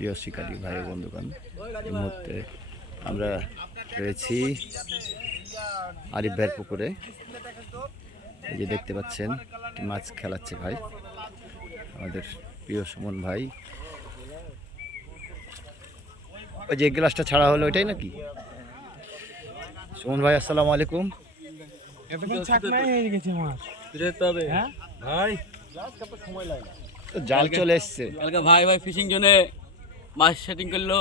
প্রিয় শিকারী ভাই বন্ধুগণ এই মুহূর্তে আমরা রয়েছি আরিফ ভাইয়ের পুকুরে। এই যে দেখতে পাচ্ছেন একটি মাছ খেলাচ্ছে ভাই আমাদের প্রিয় সুমন ভাই। ওই যে গ্লাসটা ছাড়া হলো ওইটাই নাকি? সুমন ভাই আসসালামু আলাইকুম। হ্যাঁ? ভাই। জাল চলে এসছে। ভাই ভাই ফিশিং জোনে মাছ সেটিং করল।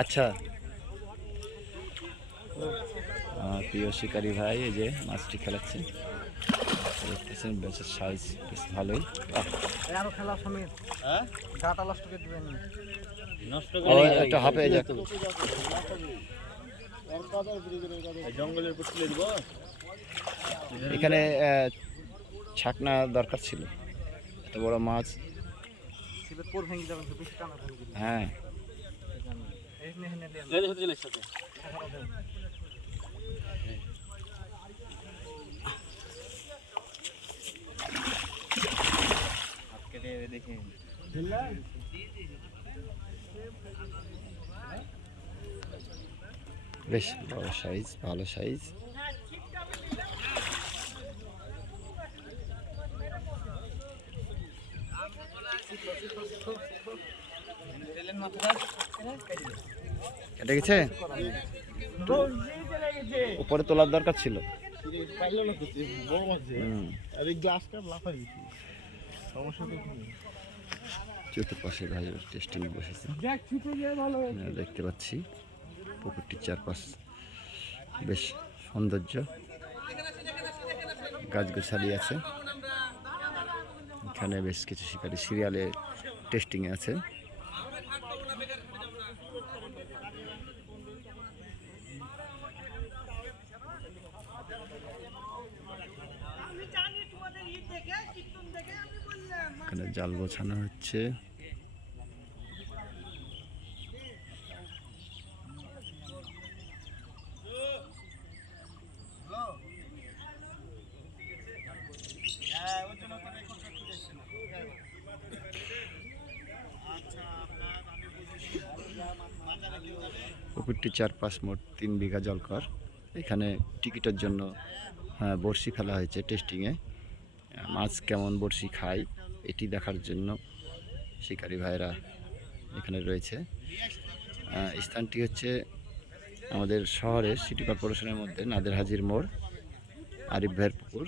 আচ্ছা। প্রিয় শিকারী ভাই এই যে মাছটি খেলাচ্ছে। দেখতেছেন বেশ সাইজ বেশ ভালোই। আরও খেলা হ্যাঁ? গাটা নষ্ট করে দিবেন। নষ্ট ও, একটা হাফে যাক। জঙ্গলের উপর তুলে দিব। এখানে ছাকনা দরকার ছিল। এত বড় মাছ। সিলেট পোর ভেঙে যাবেন তো বেশি টানা ভেঙে হ্যাঁ। এই নে নে লে আজকে দিয়ে দেখি বেশ বড় সাইজ ভালো সাইজ। কেটে গেছে? উপরে তোলার দরকার ছিল। চতুর্পাশে ভাই টেস্টিং বসেছে। দেখতে পাচ্ছি, পুকুরটির চারপাশ বেশ সৌন্দর্য। গাছগাছালি আছে। এখানে বেশ কিছু শিকারী। সিরিয়ালে টেস্টিংয়ে আছে। এখানে জাল গোছানো হচ্ছে। পুকুরটি চার পাঁচ মোট তিন বিঘা জলকর। এখানে টিকিটের জন্য আহ, বড়শি ফেলা হয়েছে টেস্টিংয়ে। মাছ কেমন বড়শি খায়, এটি দেখার জন্য শিকারী ভাইরা এখানে রয়েছে। স্থানটি হচ্ছে আমাদের শহরের সিটি কর্পোরেশনের মধ্যে নাদের হাজির মোড়, আরিফ ভাইয়ের পুকুর,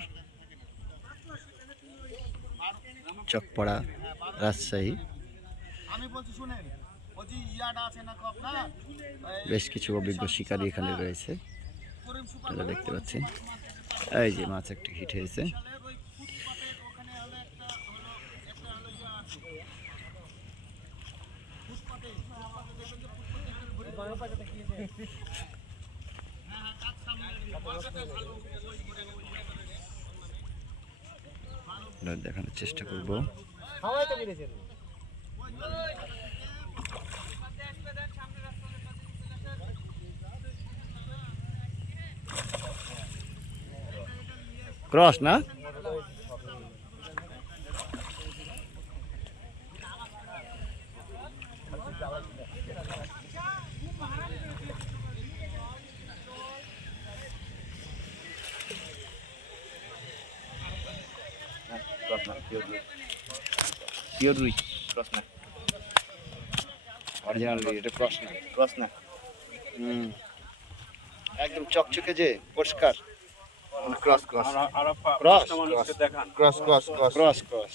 চকপাড়া, রাজশাহী। বেশ কিছু অভিজ্ঞ শিকারী এখানে রয়েছে দেখতে পাচ্ছেন। এই যে মাছ একটা হিট হয়েছে ওই ফুটপাতের ওখানে হলে একটা হলো একটা হলো ইয়া আছে ফুটপাতে ফুটপাতে দেখবেন যে ফুটপাতে বড় পাকে কি হ্যাঁ হ্যাঁ তার সামনে পাকাতে ভালো ওই করে ওই আপনারা দেখানোর চেষ্টা করব। ক্রস না? পিওর রুই ক্রস না অরিজিনাল রুই এটা ক্রস না ক্রস না হুম। একদম চকচকে যে পরিষ্কার। ক্রস ক্রস ক্রস দেখান। Cross cross cross cross cross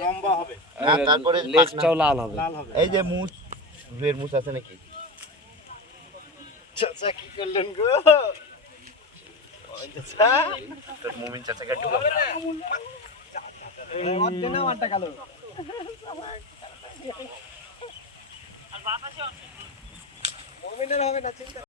লম্বা হবে। আর তারপরে লেজটাও লাল হবে। এই যে মুছ রুয়ের মুছ আছে নাকি? চাচা কি করলেন গো? তোর মুমিন চাচাকে ডুবা হবে না চিন্তা